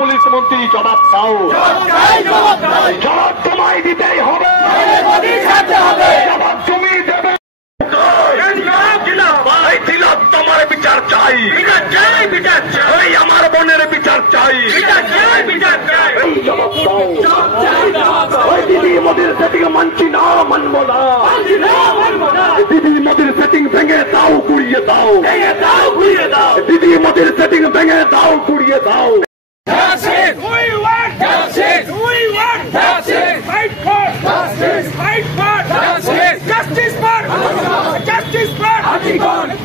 Police মন্ত্রী জবাব দাও, জবাব তোমায় দিতেই হবে, জবাব তুমি দেবে। তোমার বিচার চাই, আমার বোনের বিচার চাই, জবাব দাও। দিদি মোদির সেটিং মানছি না, মানবো না, দিদি মোদির সেটিং ভেঙে দাও, গুড়িয়ে দাও, দিদি মোদির সেটিং ভেঙে দাও, গুড়িয়ে দাও। We want justice. We want justice. Fight for justice. Fight for justice. Justice for justice for.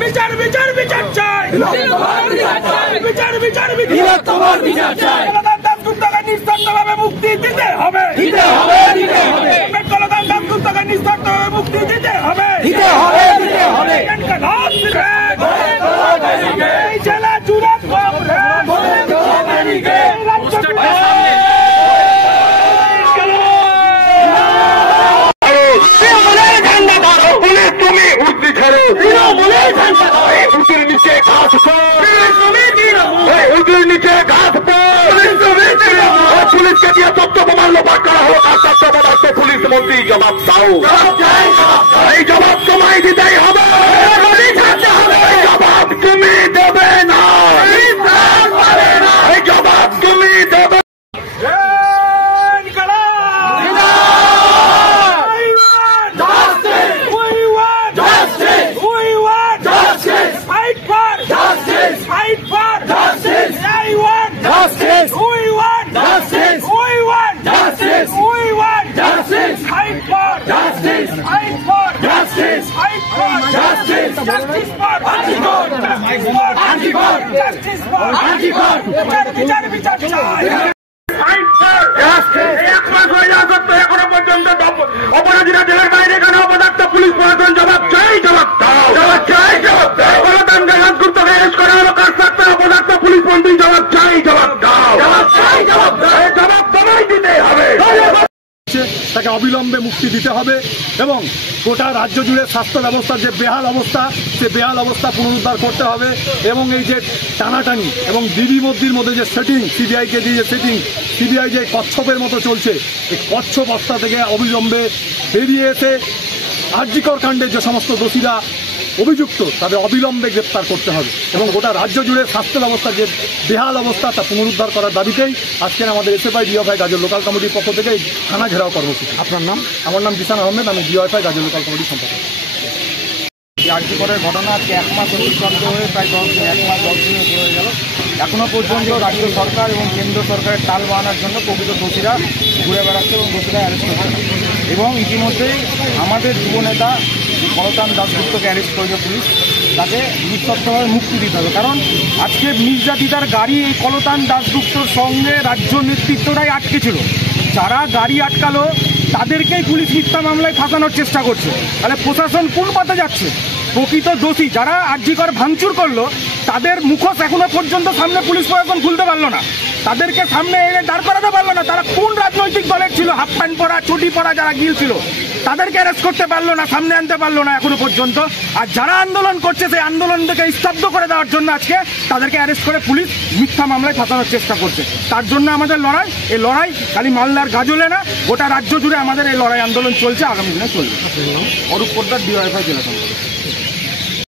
বিচার বিচার বিচার চাই। বিচার বিচার বিচার তোমার বিচার চাই। দাসগুপ্তকে নিঃশর্তভাবে মুক্তি দিতে হবে। দিতে হবে দিতে হবে। কলকাতা দাসগুপ্তকে নিঃশর্তভাবে মুক্তি দিতে হবে। দিতে হবে দিতে হবে। ইনকলাব জিন্দাবাদ। এই জেলা জুড়ে কংগ্রেস। তুমি উর্দি ছাড়ো, উর্দির নিচে ঘাস উর্দির নিচে ঘাস পুলিশকে দিয়ে তথ্য প্রমাণ লোপাট করা হোক, আর তথ্য পদার্থ পুলিশ মন্ত্রী জবাব দাও, এই জবাব তোমায় দিতেই হবে, জবাব তুমি দেবে না, এই জবাব তুমি দেবে। এখনো পর্যন্ত অপরাধীরা জেলের বাইরে কেন অপদার্থ পুলিশ প্রশাসন জবাব চাই, জবাব দাও, জবাব চাই, জবাব দাও। দাসগুপ্তকে অ্যারেস্ট করা হলো, কার সাথে অপদার্থ পুলিশ মন্ত্রী জবাব চাই, জবাব দাও, জবাব চাই, জবাব দাও, জবাব তোমায় দিতে হবে। তাকে অবিলম্বে মুক্তি দিতে হবে এবং গোটা রাজ্য জুড়ে স্বাস্থ্য ব্যবস্থার যে বেহাল অবস্থা, সে বেহাল অবস্থা পুনরুদ্ধার করতে হবে এবং এই যে টানাটানি এবং দিদি মোদির মধ্যে যে সেটিং, সিবিআইকে দিয়ে যে সেটিং, সিবিআই যে কচ্ছপের মতো চলছে, এই কচ্ছপ অবস্থা থেকে অবিলম্বে বেরিয়ে এসে আরজিকর কাণ্ডের যে সমস্ত দোষীরা অভিযুক্ত তাদের অবিলম্বে গ্রেপ্তার করতে হবে এবং গোটা রাজ্য জুড়ে স্বাস্থ্য ব্যবস্থার যে বেহাল অবস্থা তা পুনরুদ্ধার করার দাবিতেই আজকের আমাদের এসএফআই ডিওএফআই গাজল লোকাল কমিটির পক্ষ থেকে এই থানা ঘেরাও কর্মসূচি। আপনার নাম? আমার নাম জিসান আহমেদ, আমি ডিওএফআই গাজল লোকাল কমিটির সম্পাদক। আরজিকরের ঘটনা আজকে 1 মাস অতিক্রান্ত হয়ে প্রায় 1 মাস 10 দিন হয়ে গেল। এখনও পর্যন্ত রাজ্য সরকার এবং কেন্দ্র সরকারের টাল বাহানোর জন্য প্রকৃত দোষীরা ঘুরে বেড়াচ্ছে এবং দোষীরা অ্যারেস্ট হচ্ছে এবং ইতিমধ্যেই আমাদের যুবনেতা কলতান দাসগুপ্তকে অ্যারেস্ট করেছে পুলিশ, তাকে নিঃশর্তভাবে মুক্তি দিতে হবে। কারণ আজকে নির্যাতিতার গাড়ি এই কলতান দাসগুপ্তর সঙ্গে রাজ্য নেতৃত্বটাই আটকে ছিল, যারা গাড়ি আটকালো তাদেরকেই পুলিশ মিথ্যা মামলায় ফাঁসানোর চেষ্টা করছে। তাহলে প্রশাসন কোন পথে যাচ্ছে? প্রকৃত দোষী যারা আরজিকর ভাঙচুর করলো তাদের মুখোশ এখনো পর্যন্ত সামনে পুলিশ প্রশাসন খুলতে পারলো না। তাদেরকে সামনে এনে দাঁড় করাতে পারলো না। তারা কোন রাজনৈতিক দলের ছিল? হাফ প্যান্ট পরা, চটি পরা যারা গিয়েছিল তাদেরকে অ্যারেস্ট করতে পারলো না, সামনে আনতে পারলো না এখনো পর্যন্ত। আর যারা আন্দোলন করছে সেই আন্দোলনকে স্তব্ধ করে দেওয়ার জন্য আজকে তাদেরকে অ্যারেস্ট করে পুলিশ মিথ্যা মামলায় ফাঁসানোর চেষ্টা করছে। তার জন্য আমাদের লড়াই, এই লড়াই খালি মালদার গাজলে না, গোটা রাজ্য জুড়ে আমাদের এই লড়াই আন্দোলন চলছে, আগামী দিনে চলবে। অরূপ পোদ্দার, ডিওয়াইফাই জেলা সম্পাদক।